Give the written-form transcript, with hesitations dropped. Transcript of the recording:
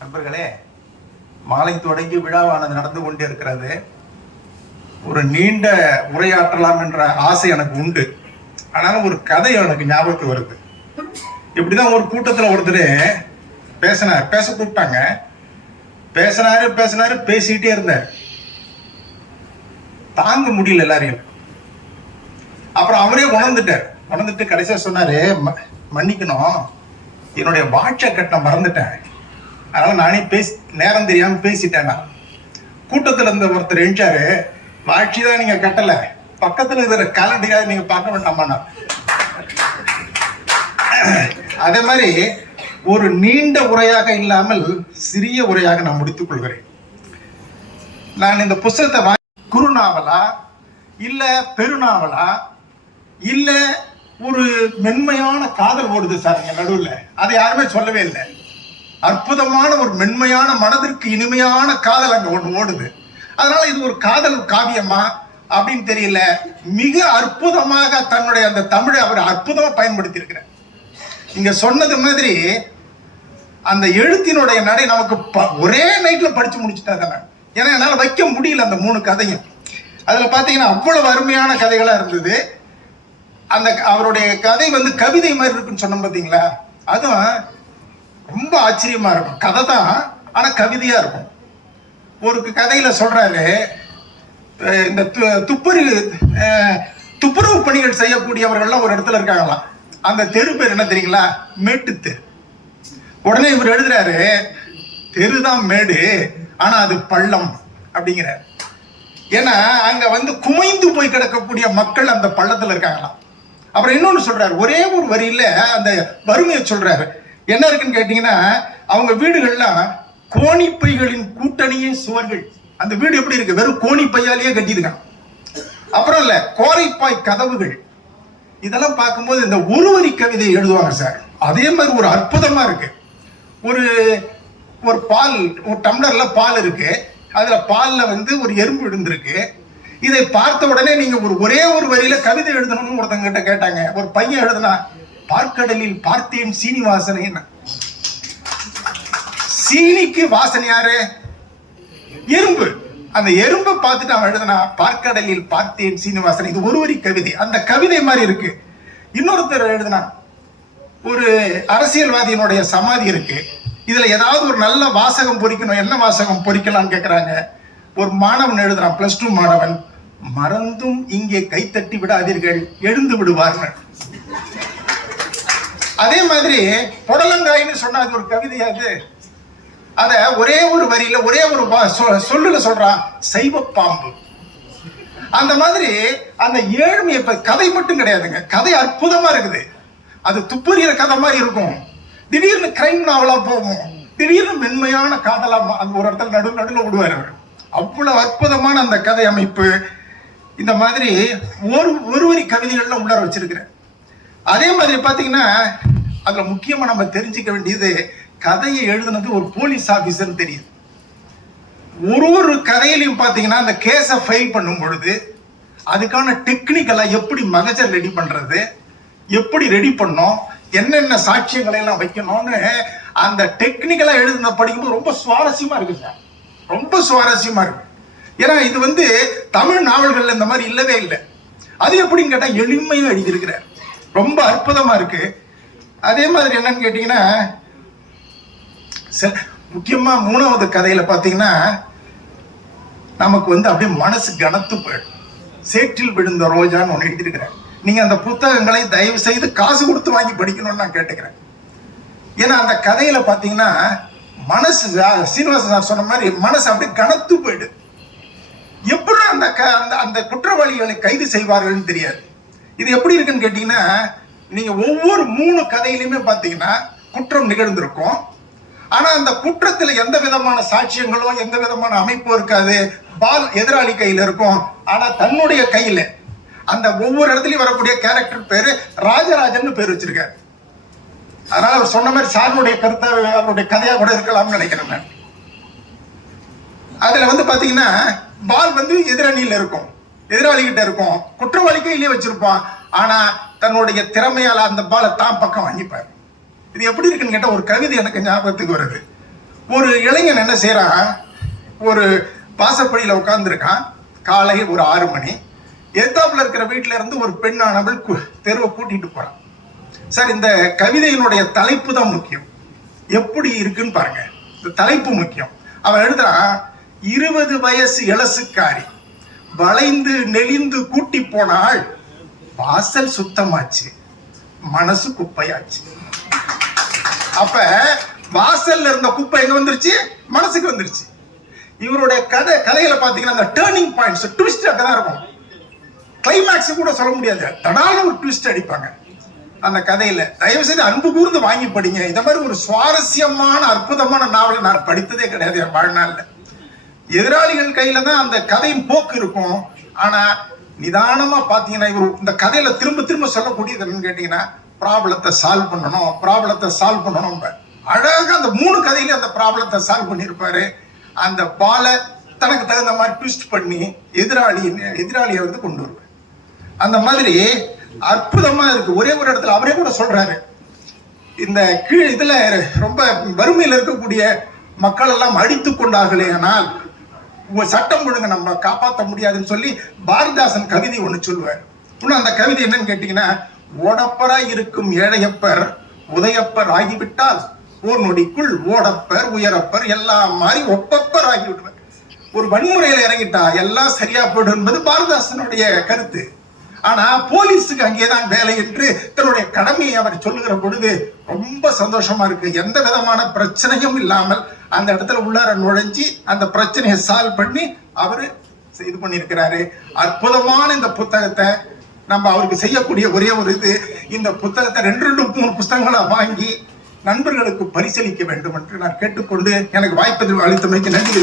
நண்பர்களே, மாலை தொடங்கி விழாவானது நடந்து கொண்டே இருக்கிறது. ஒரு நீண்ட உரையாற்றலாம் என்ற ஆசை எனக்கு உண்டு. ஆனாலும் ஒரு கதை எனக்கு ஞாபகத்துக்கு வருது. இப்படிதான் ஒரு கூட்டத்தில் ஒருத்தர் பேச கூப்பிட்டாங்க. பேசினாரு பேசிக்கிட்டே இருந்தார். தாங்க முடியல எல்லாரையும். அப்புறம் அவரே உணர்ந்துட்டு கடைசியா சொன்னாரு, மன்னிக்கணும், என்னுடைய வாட்சை கட்டை மறந்துட்டேன், அதனால நானே நேரம் தெரியாம பேசிட்டேன். கூட்டத்தில் இருந்த ஒருத்தர் எழுச்சாரு, வாட்சி தான் நீங்க கட்டல, பக்கத்துல இருக்கிற கேலண்டரையாவது நீங்க பார்க்க வேண்டாமா. அதே மாதிரி ஒரு நீண்ட உரையாக இல்லாமல் சிறிய உரையாக நான் முடித்துக் கொள்கிறேன். நான் இந்த புத்தகத்தை குறுநாவலா இல்ல பெருநாவலா இல்ல ஒரு மென்மையான காதல் ஓடுது சார் எங்க நடுவில், அதை யாருமே சொல்லவே இல்லை. அற்புதமான ஒரு மென்மையான மனதிற்கு இனிமையான காதல் அங்க ஒன்று ஓடுது. அதனால இது ஒரு காதல் காவியமா அப்படின்னு தெரியல. மிக அற்புதமாக தன்னுடைய அந்த தமிழை அவர் அற்புதமா பயன்படுத்தி இருக்கிறார். இங்க சொன்னது மாதிரி அந்த எழுத்தினுடைய நடை நமக்கு ஒரே நைட்ல படிச்சு முடிச்சுட்டா தானே. ஏன்னா என்னால வைக்க முடியல அந்த 3 கதையும். அதுல பாத்தீங்கன்னா அவ்வளவு அருமையான கதைகளா இருந்தது. அந்த அவருடைய கதை கவிதை மாதிரி இருக்குன்னு சொன்னோம் பாத்தீங்களா, அதுவும் ரொம்ப ஆச்சரியமா இருக்கும். கதை தான், ஆனா கவிதையா இருக்கும். ஒரு கதையில சொல்றாரு, இந்த துப்புரவு பணிகள் செய்யக்கூடியவர்கள்லாம் ஒரு இடத்துல இருக்காங்களாம். அந்த தெரு பேர் என்ன தெரியுங்களா? மேட்டு தெரு. உடனே இவர் எழுதுறாரு, தெருதான் மேடு, ஆனா அது பள்ளம் அப்படிங்கிறார். ஏன்னா அங்க குமைந்து போய் கிடக்கக்கூடிய மக்கள் அந்த பள்ளத்துல இருக்காங்களாம். அப்புறம் இன்னொன்னு சொல்றாரு, ஒரே ஒரு வரியில அந்த வறுமையை சொல்றாரு. என்ன இருக்குன்னு கேட்டீங்கன்னா, அவங்க வீடுகள்லாம் கோணிப்பைகளின் கூட்டணியே சுவர்கள். அந்த வீடு எப்படி இருக்கு? வெறும் கோணிப்பையாலேயே கட்டியிருக்காங்க. அப்புறம் இல்ல கோரைப்பாய் கதவுகள். இதெல்லாம் பார்க்கும்போது இந்த ஒரு வரி கவிதை எழுதுவாங்க சார். அதே மாதிரி ஒரு அற்புதமா இருக்கு. ஒரு பால், ஒரு டம்ளர்ல பால் இருக்கு, அதுல பால்ல ஒரு எறும்பு விழுந்திருக்கு. இதை பார்த்த உடனே நீங்க ஒரே ஒரு வரியில கவிதை எழுதணும்னு ஒருத்தங்க கிட்ட கேட்டாங்க. ஒரு பையன் எழுதுனா, பார்க்கடலில் பார்த்தேன் சீனிவாசனை. சீனிக்கு வாசனை யாரு? எறும்பு. அந்த எறும்பை பார்த்துட்டு அவன் எழுதுனா, பார்க்கடலில் பார்த்தேன் சீனிவாசனை. இது ஒரு வரி கவிதை. அந்த கவிதை மாதிரி இருக்கு. இன்னொருத்தர் எழுதுனா, ஒரு அரசியல்வாதியினுடைய சமாதி இருக்கு, இதுல ஏதாவது ஒரு நல்ல வாசகம் பொறிக்கணும், என்ன வாசகம் பொறிக்கலாம்னு கேட்கிறாங்க. ஒரு மாணவன் எழுதுறான், +2 மாணவன், மறந்தும் இங்கே கைத்தட்டி விடாதீர்கள், எழுந்து விடுவார்கள். அதே மாதிரி புடலங்காயின்னு சொன்னா அது ஒரு கவிதையாது. அத ஒரே ஒரு வரியில ஒரே ஒரு சொல்லுல சொல்றான், சைவ பாம்பு. அந்த மாதிரி அந்த ஏழ்மையை கதை மட்டும் கிடையாதுங்க, கதை அற்புதமா இருக்குது. அது துப்புறிற கதை மாதிரி இருக்கும், திடீர்னு கிரைம் நாவலா போகும், திடீர்னு மென்மையான காதலா அந்த ஒரு இடத்துல நடுவில் விடுவார் அவர். அவ்வளவு அற்புதமான அந்த கதை அமைப்பு. இந்த மாதிரி ஒரு வரி கவிதைகள்லாம் உள்ளார வச்சிருக்கிறேன். அதே மாதிரி பாத்தீங்கன்னா அதுல முக்கியமா நம்ம தெரிஞ்சுக்க வேண்டியது, கதையை எழுதுனது ஒரு போலீஸ் ஆபீசர் தெரியுது. ஒரு கதையிலையும் பாத்தீங்கன்னா அந்த கேஸை ஃபைல் பண்ணும் பொழுது அதுக்கான டெக்னிக்கலா எப்படி மகஜர் ரெடி பண்றது, எப்படி ரெடி பண்ணோம், என்னென்ன சாட்சியங்களை எல்லாம் வைக்கணும்னு அந்த டெக்னிக்கலா எழுதுன படிக்கும்போது ரொம்ப சுவாரஸ்யமா இருக்கு சார். ரொம்ப சுவாரஸ்யமா இருக்கு. ஏன்னா இது தமிழ் நாவல்கள்ல இந்த மாதிரி இல்லவே இல்லை. அது எப்படின்னு கேட்டா எளிமையா எழுதியிருக்கிறார், ரொம்ப அற்புதமா இருக்கு. அதே மாதிரி என்னன்னு கேட்டீங்கன்னா, முக்கியமா 3வது கதையில பாத்தீங்கன்னா நமக்கு அப்படியே மனசு கனத்து போயிடும். சேற்றில் விழுந்த ரோஜான்னு ஒண்ணு எழுதியிருக்கிறேன். நீங்க அந்த புத்தகங்களை தயவு செய்து காசு கொடுத்து வாங்கி படிக்கணும்னு நான் கேட்டுக்கிறேன். ஏன்னா அந்த கதையில பாத்தீங்கன்னா மனசு, சீனிவாசன் சார் சொன்ன மாதிரி மனசு அப்படியே கனத்து போயிடு. எப்படி அந்த குற்றவாளிகளை கைது செய்வார்கள்னு தெரியாது. இது எப்படி இருக்குன்னு கேட்டீங்கன்னா, நீங்க ஒவ்வொரு 3 கதையிலுமே பாத்தீங்கன்னா குற்றம் நிகழ்ந்திருக்கும். ஆனா அந்த குற்றத்துல எந்த விதமான சாட்சியங்களோ எந்த விதமான அமைப்போ இருக்காது. பால் எதிராளி கையில இருக்கும், ஆனா தன்னுடைய கையில அந்த ஒவ்வொரு இடத்துலயும் வரக்கூடிய கேரக்டர் பேரு ராஜராஜன் பேர் வச்சிருக்காரு. அதனால அவர் சொன்ன மாதிரி சாருடைய கருத்தை அவருடைய கதையா கூட இருக்கலாம்னு நினைக்கிறேன். அதுல பாத்தீங்கன்னா பால் எதிரணியில இருக்கும், எதிராளி கிட்ட இருக்கும், குற்றவாளி கையிலேயே வச்சிருப்பான். ஆனா தன்னுடைய திறமையால அந்த பாலை தான் பக்கம் வாங்கிப்பார். இது எப்படி இருக்குன்னு கேட்டா ஒரு கவிதை எனக்கு ஞாபகத்துக்கு வருது. ஒரு இளைஞன் என்ன செய்யறான், ஒரு வாசப்படியில உட்கார்ந்துருக்கான். காலை ஒரு 6 மணி. எத்தாப்புல இருக்கிற வீட்டுல இருந்து ஒரு பெண்ணானவள் தெருவை கூட்டிட்டு போறான். சார், இந்த கவிதையினுடைய தலைப்பு தான் முக்கியம். எப்படி இருக்குன்னு பாருங்க, இந்த தலைப்பு முக்கியம். அவன் எழுதுறான், 20 வயசு இளசுக்காரி வளைந்து நெளிந்து கூட்டி போனால் வாசல் சுத்தமாச்சு, மனசு குப்பையாச்சு. அப்ப வாசல்ல இருந்த குப்பை எங்க வந்துருச்சு, மனசுக்கு வந்துருச்சு. இவருடைய கதையில பாத்தீங்கன்னா அந்த டேர்னிங் பாயிண்ட்ஸ், ட்விஸ்ட் அங்கதான் இருக்கும். கிளைமேக்ஸ் கூட சொல்ல முடியாது, தடான ஒரு ட்விஸ்ட் அடிப்பாங்க அந்த கதையில. தயவு செய்து அன்பு கூர்ந்து வாங்கி படிங்க. இந்த மாதிரி ஒரு சுவாரஸ்யமான அற்புதமான நாவலை நான் படித்ததே கிடையாது என் வாழ்நாள்ல. எதிராளிகள் கையில தான் அந்த கதையின் போக்கு இருக்கும். ஆனா நிதானமா பாத்தீங்கன்னா இவர் இந்த கதையில திரும்ப திரும்ப சொல்லக்கூடியது என்னன்னு கேட்டீங்கன்னா, ப்ராப்ளத்தை சால்வ் பண்ணணும், ப்ராப்ளத்தை சால்வ் பண்ணணும். அழகா அந்த 3 கதையில அந்த ப்ராப்ளத்தை சால்வ் பண்ணியிருப்பாரு. அந்த பாலை தனக்கு தகுந்த மாதிரி ட்விஸ்ட் பண்ணி எதிராளியை வந்து கொண்டு வருவார். அந்த மாதிரி அற்புதமா இருக்கு. ஒரே ஒரு இடத்துல அவரே கூட சொல்றாரு, இந்த இதுல ரொம்ப வறுமையில் இருக்கக்கூடிய மக்கள் எல்லாம் அடித்து கொண்டார்களே, ஆனால் சட்டம் ஒழுங்கு நம்ம காப்பாற்ற முடியாதுன்னு சொல்லி பாரதிதாசன் கவிதை ஒண்ணு சொல்லுவார். இன்னும் அந்த கவிதை என்னன்னு கேட்டீங்கன்னா, ஓடப்பராய் இருக்கும் ஏழையப்பர் உதயப்பர் ஆகிவிட்டால் ஓர் நொடிக்குள் ஓடப்பர் உயரப்பர் எல்லாம் மாறி ஒப்பப்பர் ஆகிவிடுவார். ஒரு வன்முறையில இறங்கிட்டா எல்லாம் சரியா போயிடும் என்பது பாரதிதாசனுடைய கருத்து. ஆனா போலீஸுக்கு அங்கேதான் வேலை என்று தன்னுடைய கடமையை அவர் சொல்லுகிற பொழுது ரொம்ப சந்தோஷமா இருக்கு. எந்த விதமான பிரச்சனையும் இல்லாமல் அந்த இடத்துல உள்ளார நுழைஞ்சி அந்த பிரச்சனையை சால்வ் பண்ணி அவரு இது பண்ணியிருக்கிறாரு. அற்புதமான இந்த புத்தகத்தை நம்ம அவருக்கு செய்யக்கூடிய ஒரே ஒரு இது, இந்த புத்தகத்தை 2-3 புத்தகங்களா வாங்கி நண்பர்களுக்கு பரிசீலிக்க வேண்டும் என்று நான் கேட்டுக்கொண்டு எனக்கு வாய்ப்பு அளித்தமைக்கு நன்றி.